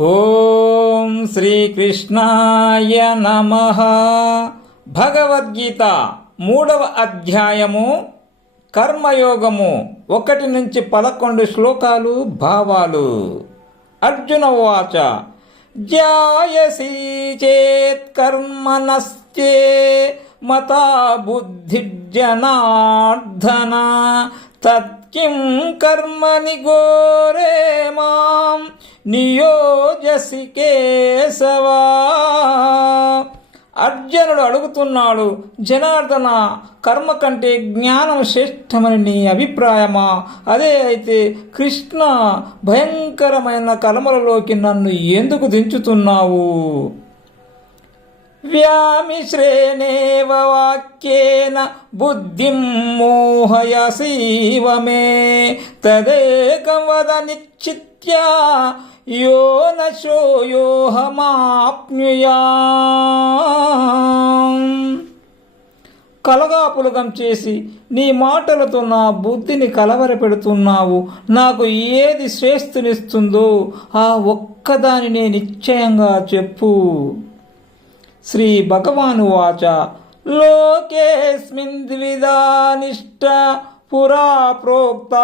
ఓం శ్రీకృష్ణాయ నమ. భగవద్గీత మూడవ అధ్యాయము కర్మయోగము ఒకటి నుంచి పదకొండు శ్లోకాలు భావాలు. అర్జున వాచ జాయసీ చేత్ కర్మణస్తే మతా బుద్ధిర్జనార్దన తత్కిం కర్మని గోరే మాం నియోజసి కేశవా. అర్జునుడు అడుగుతున్నాడు జనార్దన కర్మ కంటే జ్ఞానం శ్రేష్టమని నీ అభిప్రాయమా? అదే అయితే కృష్ణ భయంకరమైన కర్మలలోకి నన్ను ఎందుకు దించుతున్నావు? వ్యామిశ్రేణేవ వాక్యేన బుద్ధిం మోహయసీవ మే తదేకం వద నిశ్చిత్య యో నోయోహమాప్నుయా కలగాపులగం చేసి నీ మాటలతో నా బుద్ధిని కలవరపెడుతున్నావు నాకు ఏది శ్రేష్ఠునిస్తుందో ఆ ఒక్కదానినే నిశ్చయంగా చెప్పు. శ్రీ భగవాను వాచ లోకేస్మిన్ ద్విధానిష్ట పురా ప్రోక్త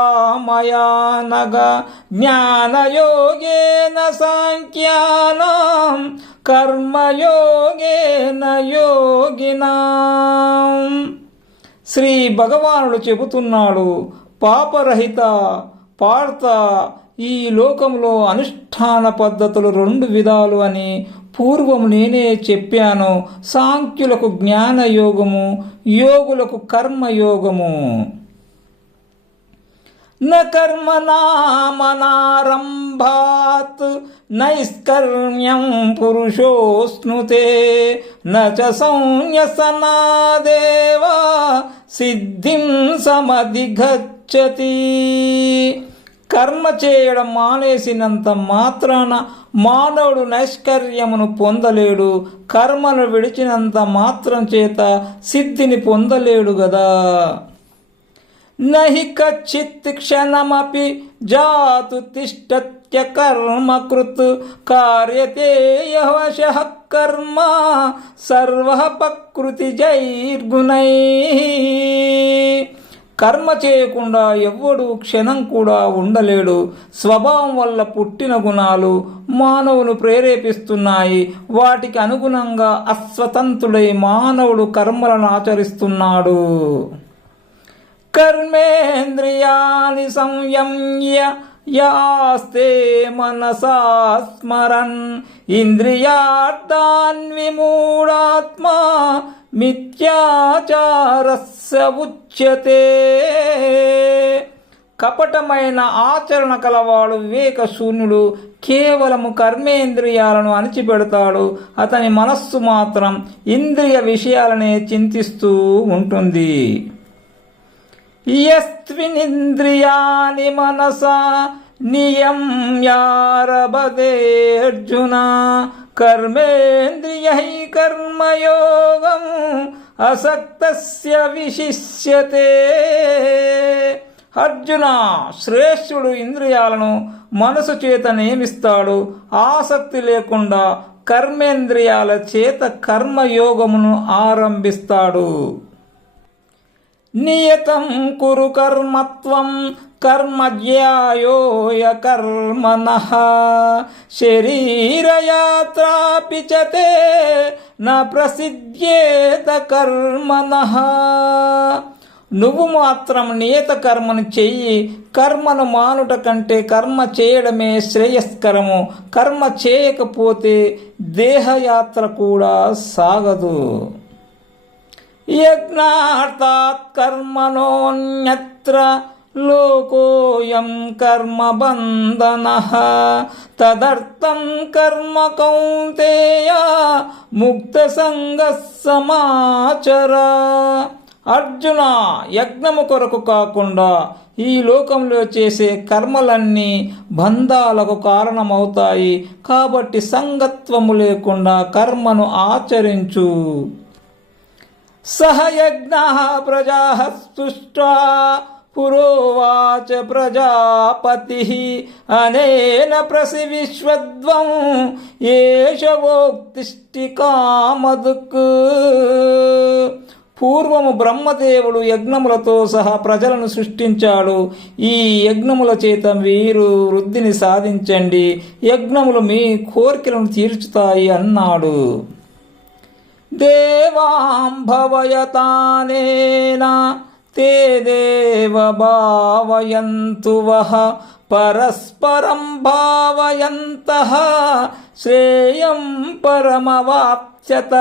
మయా నగ. జ్ఞానయోగేన సాంఖ్యానాం కర్మయోగేన యోగినాం. శ్రీ భగవానుడు చెబుతున్నాడు పాపరహిత పార్త ఈ లోకంలో అనుష్ఠాన పద్ధతులు రెండు విధాలు అని పూర్వం నేనే చెప్పాను సాంఖ్యులకు జ్ఞానయోగము యోగులకు కర్మయోగము. న కర్మనామనారంభాత్ నైష్కర్మ్యం పురుషోస్నుతే న చ సంన్యసనాదేవ సిద్ధిం సమధిగచ్చతి. కర్మ చేయడం మానేసినంత మాత్రాన మానవుడు నైష్కర్యమును పొందలేడు కర్మను విడిచినంత మాత్రం చేత సిద్ధిని పొందలేడు గదా. నహి కచ్చిత్ క్షణమపి జాతు తిష్టత్య కర్మ కృత్ కార్యతే యవశ కర్మ సర్వ ప్రకృతి జైర్గుణై. కర్మ చేయకుండా ఎవ్వడు క్షణం కూడా ఉండలేడు. స్వభావం వల్ల పుట్టిన గుణాలు మానవును ప్రేరేపిస్తున్నాయి. వాటికి అనుగుణంగా అస్వతంత్రుడై మానవుడు కర్మలను ఆచరిస్తున్నాడు. కర్మేంద్రియాని సంయమ్య యాస్తే మనసా స్మరన్. ఇంద్రియార్థాన్ మిథ్యాచారస్య ఉచ్యతే. కపటమైన ఆచరణ కలవాడు వివేక శూన్యుడు కేవలము కర్మేంద్రియాలను అణిచిపెడతాడు. అతని మనస్సు మాత్రం ఇంద్రియ విషయాలనే చింతిస్తూ ఉంటుంది. యస్వినింద్రియాని మనసా నియమ్యారభతే అర్జున. కర్మేంద్రియై కర్మయోగం అసక్తస్య విశిష్యతే. అర్జున శ్రేష్ఠుడు ఇంద్రియాలను మనసు చేత నియమిస్తాడు. ఆసక్తి లేకుండా కర్మేంద్రియాల చేత కర్మయోగమును ఆరంభిస్తాడు. నియతం కురు కర్మత్వం కర్మజ్యాయోయ కర్మణ శరీరయాత్రాపి చ న ప్రసిద్ధ్యేత కర్మణ నువ్వు మాత్రం నియత కర్మను చెయ్యి కర్మను మానుట కంటే కర్మ చేయడమే శ్రేయస్కరము. కర్మ చేయకపోతే దేహయాత్ర కూడా సాగదు. యజ్ఞార్థాత్ కర్మణోన్యత్ర లోకోయం కర్మబంధన. తదర్థం కర్మ కౌంతేయ ముక్త సమాచర. అర్జున యజ్ఞము కొరకు కాకుండా ఈ లోకంలో చేసే కర్మలన్నీ బంధాలకు కారణమవుతాయి. కాబట్టి సంగత్వము లేకుండా కర్మను ఆచరించు. సహయజ్ఞ ప్రజా స్తుష్టా పురోవాచ ప్రజాపతి అనేన ప్రసి విశ్వద్వం ఏషవోక్తిష్టి కామదుక్ పూర్వము బ్రహ్మదేవుడు యజ్ఞములతో సహా ప్రజలను సృష్టించాడు. ఈ యజ్ఞముల చేత మీరు వృద్ధిని సాధించండి. యజ్ఞములు మీ కోరికలను తీర్చుతాయి అన్నాడు. దేవాంభవయతానేన తే దేవ భావయంతు వః పరస్పరం భావయంత శ్రేయం పరమవాప్స్యత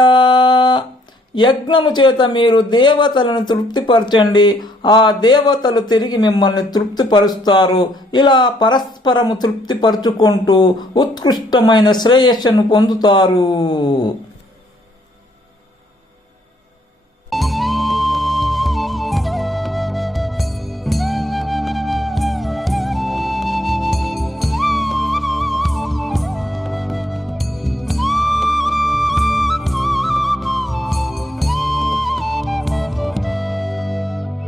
యజ్ఞము చేత మీరు దేవతలను తృప్తిపరచండి. ఆ దేవతలు తిరిగి మిమ్మల్ని తృప్తిపరుస్తారు. ఇలా పరస్పరము తృప్తిపరుచుకుంటూ ఉత్కృష్టమైన శ్రేయస్సును పొందుతారు.